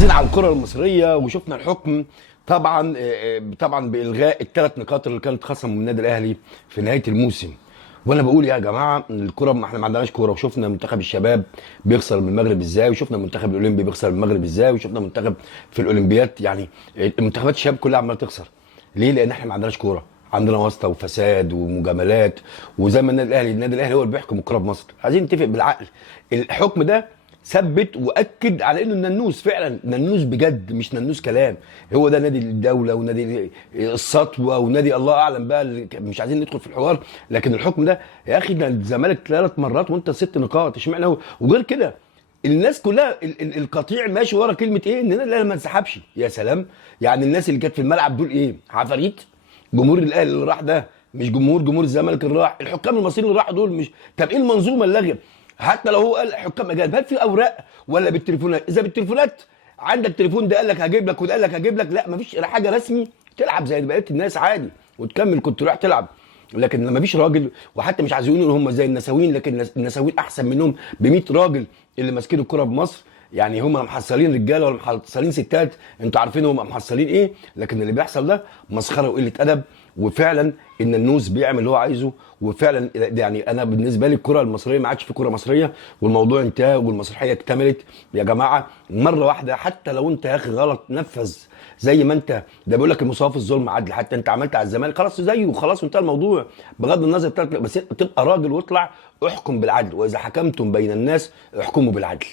مركزين على الكرة المصرية وشفنا الحكم. طبعا بإلغاء الثلاث نقاط اللي كانت خصم من النادي الأهلي في نهاية الموسم. وانا بقول يا جماعه الكره، ما احنا ما عندناش كوره، وشفنا منتخب الشباب بيخسر من المغرب ازاي، وشفنا منتخب الاولمبي بيخسر من المغرب ازاي، وشفنا منتخب في الاولمبياد. يعني منتخبات الشباب كلها عماله تخسر. ليه؟ لان احنا ما عندناش كوره، عندنا واسطه وفساد ومجاملات. وزي ما النادي الاهلي هو اللي بيحكم الكوره بمصر. عايزين نتفق بالعقل. الحكم ده ثبت واكد على انه الننوس فعلا ننوس بجد، مش ننوس كلام. هو ده نادي الدوله ونادي السطوه ونادي الله اعلم بقى، مش عايزين ندخل في الحوار. لكن الحكم ده يا اخي، ده الزمالك 3 مرات وانت 6 نقاط، اشمعنى هو؟ وغير كده الناس كلها القطيع ماشي ورا كلمه ايه؟ ان الاهلي ما انسحبش. يا سلام! يعني الناس اللي كانت في الملعب دول ايه؟ عفاريت؟ جمهور الاهلي اللي راح ده مش جمهور الزمالك اللي راح. الحكام المصريين اللي راحوا دول مش. طب ايه المنظومه اللي حتى لو هو قال حكام اجانب، هل في اوراق ولا بالتليفونات؟ اذا بالتليفونات عندك تليفون ده قال لك هجيب لك وده قال لك هجيب لك، لا مفيش حاجه رسمي، تلعب زي بقيه الناس عادي وتكمل، كنت رايح تلعب. لكن لما فيش راجل، وحتى مش عايزين يقولوا ان هم زي النساوين، لكن النساوين احسن منهم ب 100 راجل اللي ماسكين الكره بمصر. يعني هم محصلين رجاله ولا محصلين ستات، انتوا عارفين هم محصلين ايه. لكن اللي بيحصل ده مسخره وقله ادب. وفعلا ان النوس بيعمل اللي هو عايزه. وفعلا يعني انا بالنسبه لي الكره المصريه ما عادش في كره مصريه، والموضوع انتهى والمسرحيه اكتملت. يا جماعه مره واحده، حتى لو انت يا اخي غلط نفذ زي ما انت. ده بيقول لك المساواه في الظلم عدل، حتى انت عملت على الزمالك خلاص زيه وخلاص وانتهى الموضوع. بغض النظر بس تبقى راجل واطلع احكم بالعدل، واذا حكمتم بين الناس احكموا بالعدل.